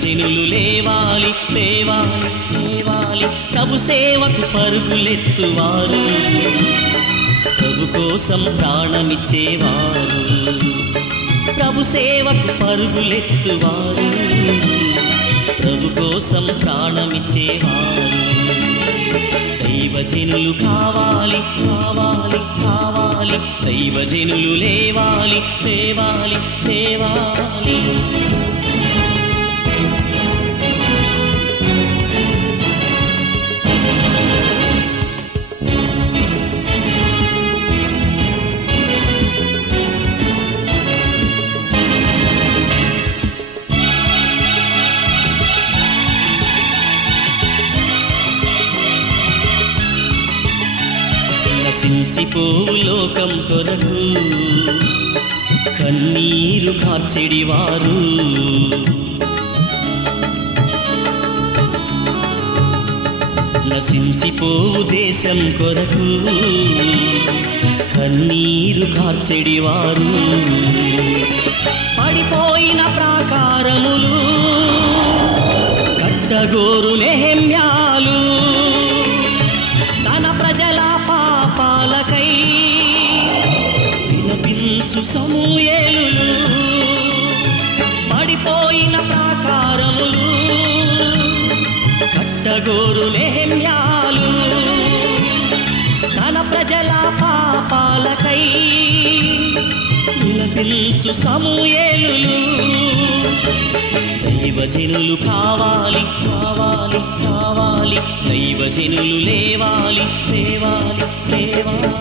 దైవజనులు లేవాలి లేవాలి లేవాలి, ప్రభు సేవకు పరుగులెత్తువారు, ప్రభు కోసం ప్రాణమిచ్చేవారు, ప్రభు సేవకు పరుగులెత్తువారు, ప్రభు కోసం ప్రాణమిచ్చేవారు. దైవజనులు కావాలి కావాలి కావాలి, దైవజనులు లేవాలి లేవాలి లేవాలి. నశించిపోవు లోకం కొరకు కన్నీరు కార్చెడివారు, నశించిపోవు దేశం కొరకు కన్నీరు కార్చెడివారు, పడిపోయిన ప్రాకారములు కట్టగోరు నెహెమ్యాలు, తన ప్రజల పాపాలకై విలపించు సమూయేలులు, పడిపోయిన ప్రాకారములు కట్టగోరు నెహెమ్యాలు, తన ప్రజల పాపాలకై విలపించు సమూయేలులు. దైవజనులు కావాలి కావాలి కావాలి, దైవజనులు లేవాలి లేవాలి లేవాలి.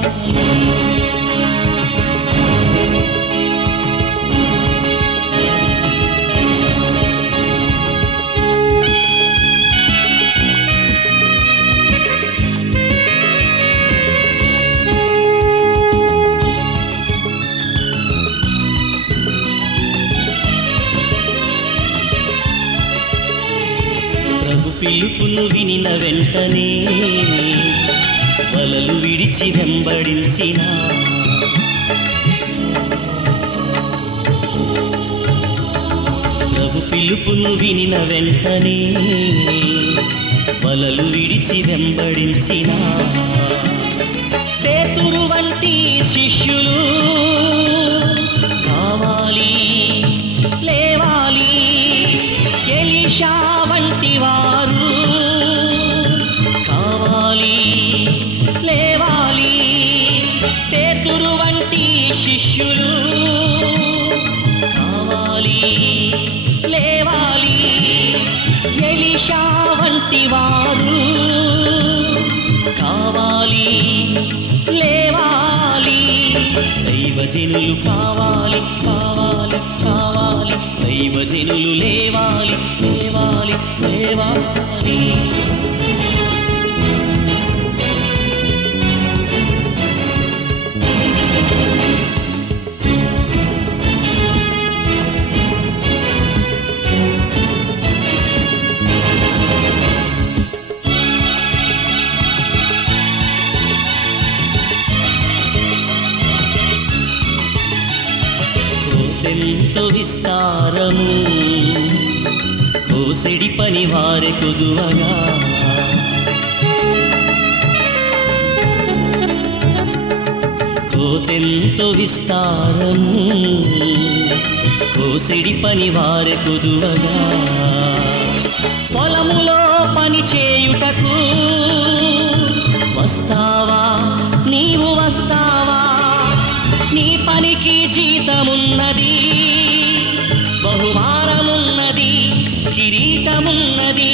ప్రభు పిలుపును వినిన వెంటనే వలలు విడిచి వెంబడించిన, ప్రభు పిలుపును వినిన వెంటనే వలలు విడిచి వెంబడించిన, పేతురు వంటి శిష్యులు కావాలి లేవాలి, ఎలీషా వంటి వారు కావాలి లేవాలి, పేతురు వంటి శిష్యులు కావాలి లేవాలి, ఎలీషా వంటి వారు కావాలి లేవాలి. దైవజనులు కావాలి కావాలి కావాలి, దైవజనులు లేవాలి లేవాలి లేవాలి. ఎంతో విస్తారము కోసెడి పని వారె కొదువగా, కోతెంతో విస్తారము కోసెడి పని వారె కొదువగా, పొలములో పని చేయుటకు వస్తావా నీవు వస్తావా, నీ పనికి జీతమున్నది బహుమానమున్నది కిరీటమున్నది,